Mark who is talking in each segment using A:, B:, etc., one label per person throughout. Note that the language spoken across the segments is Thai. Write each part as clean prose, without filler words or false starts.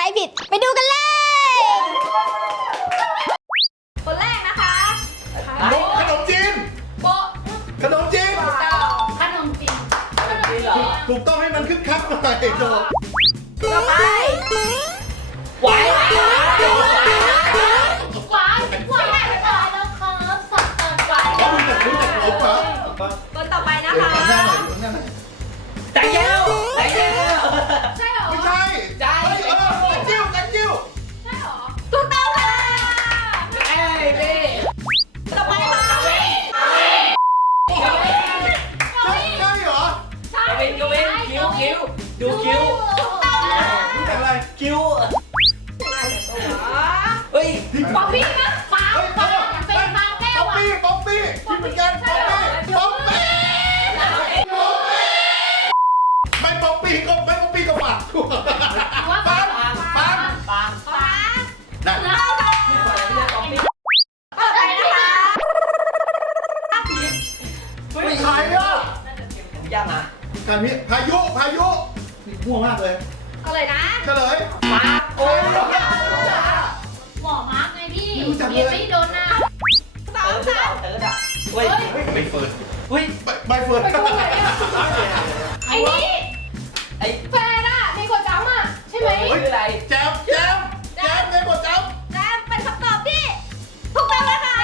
A: รผิดไปดูกันเลยคนแรกนะคะ
B: ขนมจีน
A: โบ
B: ขนมจีน
A: ขนมจีน
C: เหรอ
B: ถูกต้องให้มันคึกคักหน่อยโจ
A: ต่อไป
C: หวาย
A: หวานแล้วครับสัตว์หวาน
B: เขาดูจากรู้จากลบครับ
A: คนต่อไปนะ
B: เดี๋ยว
A: คะ
B: หน้าหน่อยหน้าหน่อย
C: ใจแก้วใจแก้ว
A: ใช่หรอ
B: ไม่ใช่ใจจิ้ว
A: ใช่หรอถูกต้องค่ะ
C: เอ้ยพี่
A: ต่อไปค่ะ
B: ใช่เหรอ
C: กวินคิ้วดูคิ้ว
A: ถูกต้องค่ะ
B: รู้จักอะไร
C: คิ้วเฮ้ย
A: ป๊อปปี้นะฟางเป็นฟางแก้ว
B: ป๊อปปี้คิดเหมือนกันป๊อปปี้ไม่ป๊อปปี้ก็ฝากฟังนั่น
A: ต่อไปนะคะ
B: ไม่ใช่อ่ะ
C: ยากนะ
B: การนี้พายุนี่มั่วมากเลย
A: เอาเลยนะ
B: เฉลย
C: มาโอ้ย
A: หมอมาร์กไงพี่
B: ไม่รู้จักเลย
A: เรียนไม่โดนนะสองสาม
C: เติร์ดอ่ะเฮ้ย
B: ใบเฟิร์น
C: เฮ้ย
B: ใบเฟิร์น
A: ไอ้นี่
C: ไอ้
A: แฟนอะในโกจัมอะใช่ไหม
C: เฮ้ยอะไร
B: แจมในบทจ
A: แจมเป็นคำตอบที่ถูกต้องแล้วค่ะ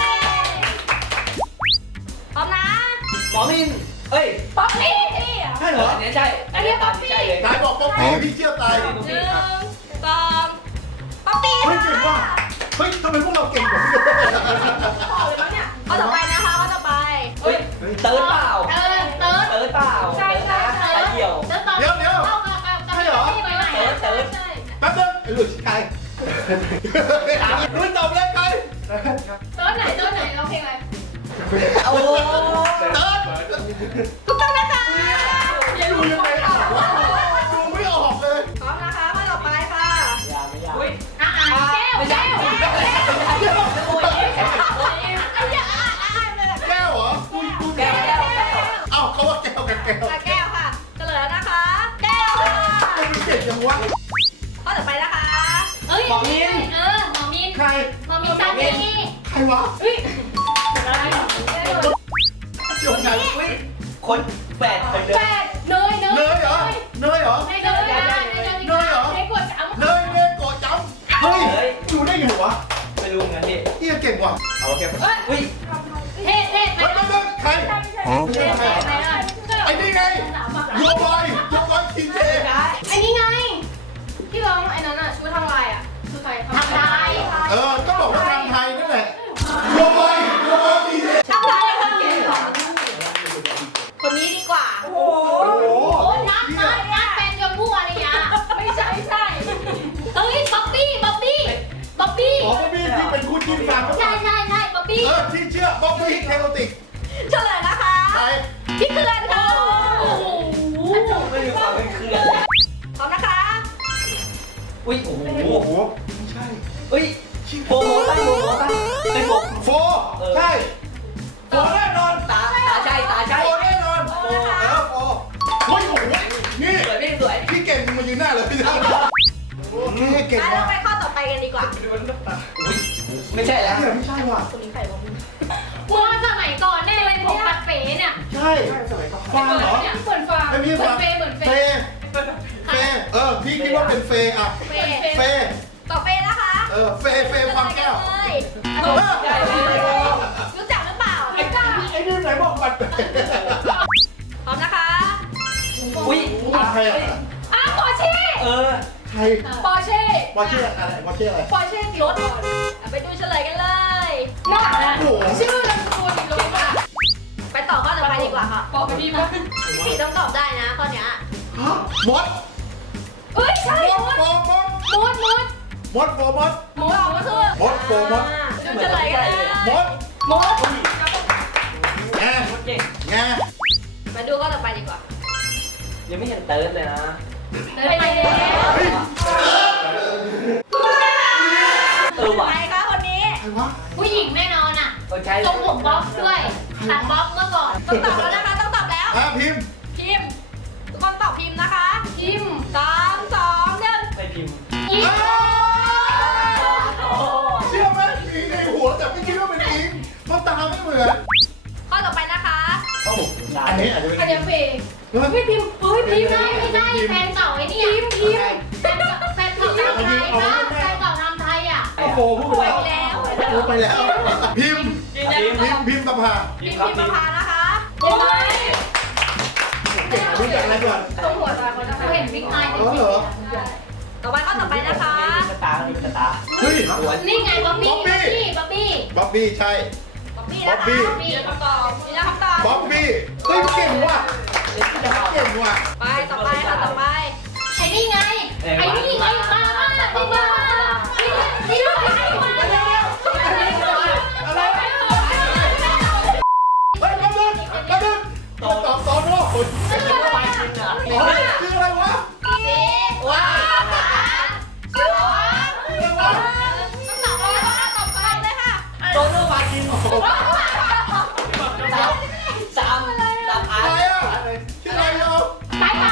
A: พร้อมนะ
C: หมอมินเฮ้ย
A: ป๊อปปี้พี่
B: ำใช่เหรอ
C: อันนี้ใช่ใช่เลย
B: นายบอกป๊อปปี้พี่เชื่อตาย
A: หนึ่งสองป๊อปปี้
B: เฮ้ยเก่งว่ะเฮ้ยทำไมพวกเราเก่งกว่า
A: ข้อต่อไปนะคะข้อต่อไป
C: เฮ้ยเติร์ดเปล่า
A: เติร์ด
C: เติร์ดเปล่า
A: ใช่
C: ไอเหี่ยว
A: เติร์ดตอน
B: เดี๋ยว
A: ใช่เหรอ
B: แป๊บนึงไอ้หลุดใครรู้ตอบเลยใคร
A: เติร์ดไหนเราเพลงอะไร
C: โอ้
B: เติร์ด
A: ถูกต้องนะคะ
B: ดูยังไงดูไม่ออกเลย
A: พร้อมนะคะข้อต่อไปค่ะ
C: เฮ้ย
A: แก้วไอ้เหี้ย
B: แก้วเหรอ
C: แก้ว
B: เอ้าเขาว่าแก้วกันแก้ว
A: แก้วค่ะเฉลยแล้วนะคะ แก้วค่ะ
B: ไม่เก่งจังวะ
A: ข้อต่อไปนะคะ
C: หมอมิน
A: หมอมิน
B: ใคร
A: หมอมินซาเน่
B: ใครวะ
A: เฮ้ย
B: เจียวชัน
C: คนแฝดคนเดิ
A: แป
C: ม
A: ดเนย
B: เนยเหรอเนยเหรอ
A: ในกดจ้ำ
B: เนยโกจำเฮ้ยดูได้ไงวะ
C: ไม่รู้งั้นดิ
B: เฮียเก่งว่ะเอาโอเค
C: อุ้ย
A: เท่ใคร
B: ไอ้นี่ไงโยบอยทีเจ
A: ไอ้นี่ไงที่ร้องไอ้นั้นอ่ะชูทำลายอ่ะคือใครทำลาย
B: ก็บอกว่าทางไทยนั่นแหละโยบอยทีเจ
A: ทำลายคนนี้ดีกว่าโอ้โหนัดแฟนชมพู่อะไรอย่างไม่ใช่เฮ้ยบ๊อบบี้
B: อ๋อบ๊อบบี้ที่เป็นคู่จิ้นกัน
A: ใช่บ๊อบบี้
B: ที่เชื่อบ๊อบบี้เทโลติก
A: เฉลยนะคะ
B: ใคร
A: พี่เขื่อนค่ะโอ้โห
C: ไม่รู้ว่าเป็นเครื่อง
A: พร้อมนะคะ
C: อุ้ยโอ้
B: โอ้
C: โห
B: โหไม่ใช่
C: อุ้ยโฟตั้งเป็นโฟ
B: โฟใช่โฟแน่นอน
C: ตาใช่
B: โฟแน่นอนโฟโฟโอ้ยโอ้โหนี่
C: สวยพี่สวย
B: พี่เก่งมายืนหน้าเลยพี่ท่านนี่เก่ง
A: เรา
B: ว่ะ
A: ไปข้อต่อไปกันดีกว่า
C: อุ้ยไม่ใช่แล้ว
B: ไม่ใช่ว่ะ
A: คนนี้ใครวะเมื่อสมัยก่อนแน่เลยผมปัดเป๋เนี่ย
B: ใช่ฟางเหรอ
A: เหมือนฟาง
B: ไม่มีฟาง
A: เหมือนเฟ
B: เฟพี่คิดว่าเป็นเฟอ่ะเฟ
A: ต่อเฟนะคะ
B: เฟฟังแก้ว
A: รู้จักหรือเปล่า
B: ไอ้นี่ไหนบอกบัตร
A: พร้อมนะคะ
C: อุ้ย
B: ใครอ่ะ
A: ปอร์เช่
B: ใคร
A: ปอร์เช่
B: วอเช่อะไรวอเช่อะไร
A: ปอร์เช่รถไปดูเฉลยกันเลยน่าชื่อนามสกุลรถไปต่อข้อต่อไปดีกว่าค่ะบอกไปพี่มั้ยพี่ต้องตอบได้นะข้อเนี้ย
B: มด
A: เฮ้ยใช่มด
B: มด
A: มด
B: โฟมด
A: มดคือ ดูเฉลยกันเลย
B: มด แง
C: เก่ง
B: แง
A: มาดูข้อต่อไปดีกว่า
C: ยังไม่เห็นเติร์ดเลยนะ
A: ไปเลย
C: ว่ะ
A: ใครคะคนนี้
B: ใครวะ
A: ผู้หญิงแน่นอนอ่ะ
C: ใช่
A: ทรงผมบ๊อบด้วยตัดบ๊อบเมื่อก่อนต้องตอบแล้วนะคะต้องตอบแล้ว
B: พิมพ์
A: พิมพ์ทุกคนตอบพิมพ์นะคะพิมพ์3 2 1
C: ไม่พิมพ์
A: อิ
B: อันนี้อาจจะเป็น
A: อันนี้เฟย์
B: เฮ้ย
A: ไม่พิมพ์เฮ้ยพิมพ์
D: ไม่ได้แฟนเก่าไอ้นี่
A: พิมพ์
D: แฟนเก่านำไทยนะแฟนเก่านำไทยอ่ะ
B: โอ้โหพูดไปแล้วพูดไปแล้ว พิมพ์พิมพ์ประภา
A: พิมพ์ประพานะคะ
D: โอ้ย
B: เก่งรู้จักอะไรก่อน
A: ตรงหัวตาเขาจะ
D: เห็นบิ๊กไนท์
B: เออเหรอ
A: ต่อไปข้อต่อไปนะคะ
C: กระตาดิกระตา
B: เฮ้ย
D: นี่ไงบ๊อบบี้บ๊อบบี้
B: บ๊อบบี้ใช่
A: บ๊อบบี้นะคะบ๊อบบี้คำตอบนี่นะคำตอบ
B: บ๊อบบี้เฮ้ยเก่งว่ะเก่งว่ะ
A: ไปต่อไปค่ะต่อไป
D: ไอ้นี่ไงไอ้นี่ไงมานี่มานี่มา
B: อะไรเฮ้ยแป๊บนึงตอบโน่คน
C: ชื่ออะไรกินอ่ะ
B: ชื่ออะไรวะ
A: ว้าวชื่อว่า
B: ชื่ออะไรวะ
A: ต่อไปเลยค่ะ
C: โดนเรื่องวากินสามอา
B: อะไร
C: ร์
B: อ่ะชื่ออะไรโย
D: ไปไป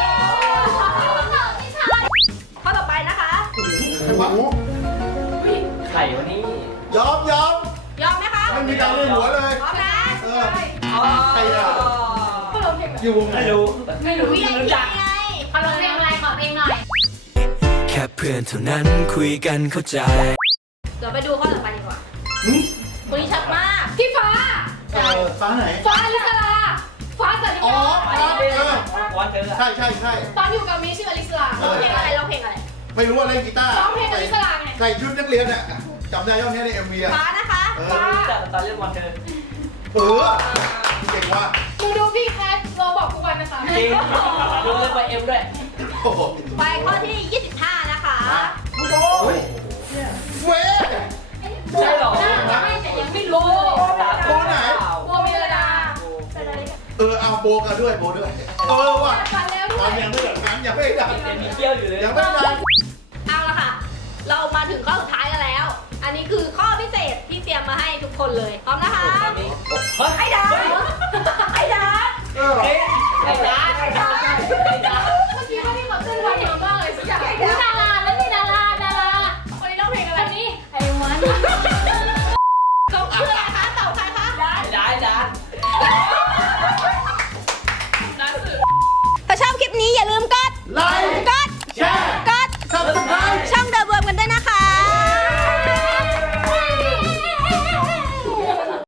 A: ข้อต่อไปนะคะ
B: โอ้โห
C: ไข่วันนี้
B: ยอม
A: ยอมไหมคะ
B: ไม่มีการเล่นหัวเลย
A: พร้อมนะ
B: เออใครอ่ะ
A: ก็ร้องเพลง
B: อยู่วงไหน
C: ไม่รู้
A: วิไอ
C: รู้
A: พี
C: จัก
A: ไง
D: ขอลงเพลงอะไรขอเพลงหน่อย
E: แค่เพื่อนเท่านั้นคุยกันเข้าใจ
A: เดี๋ยวไปดูข้อต่อไปดีกว่า
B: หืม
A: คนนี้ชัดมากพี่ฟ้า
B: ฟ้าไหน
A: ฟ้าลิสลาฟ้าสันนิ
B: อ๋อ
A: การ
C: วันเจอ
B: ใช่
A: ตอนอยู่กับมีชื่ออลิสลาร้องเพลงอะไรร้องเพลงอะไร
B: ไม่รู้ว่าเล่นกีตาร์
A: ร้องเพลงอลิสลาไง
B: ใส่ชุดนักเรียนอ่ะจำได้ย่อมนี้ใน MV อ่ะ
A: ฟ้านะคะ
C: ฟ้าจากตอนเล่นวันเจอ
B: เออเก่งว่ะ
A: มึงดูพี่แคทเราบอกทุกวันนะคะ
C: จริงดูเลยไปเอ็มด้วย
B: โอ้โห
A: ไปข้อที่ 25 นะคะ
B: เว้ย
C: ใช่หรอ
D: ไม่แต่ยังไม่รู้
B: โบไหน
A: โบเมลดา
B: เอาโบกันด้วยโบด้วยว่ะ
A: ฟันแล้วด้
B: ต
A: ว
B: อน
A: ย
B: ยังไม่ดับน้ำยังไม่ดับ
C: ยังมีเกี้ยวอยู่เลย
B: ยังไม่ดับ
A: เอาละค่ะ เรามาถึงข้อสุดท้ายกันแล้ว อันนี้คือข้อพิเศษที่เตรียมมาให้ทุกคนเลย พร้อมนะคะ ไอ้ดาไอ้ดา
B: เออ
C: ไอ้ดาไอ้ดาไอ้ดา
A: เมื่อกี้ว่าพี่ขอเต้นไวมากเลยสักอย่าง
D: ดาราแล้วนี่ดารา
A: คนนี้ร้องเพลงอะไร
D: คนนี้ไอ้วัน
A: เขาคืออะไรคะเต่าใครคะ
C: ไอ้ดาไอ้ดา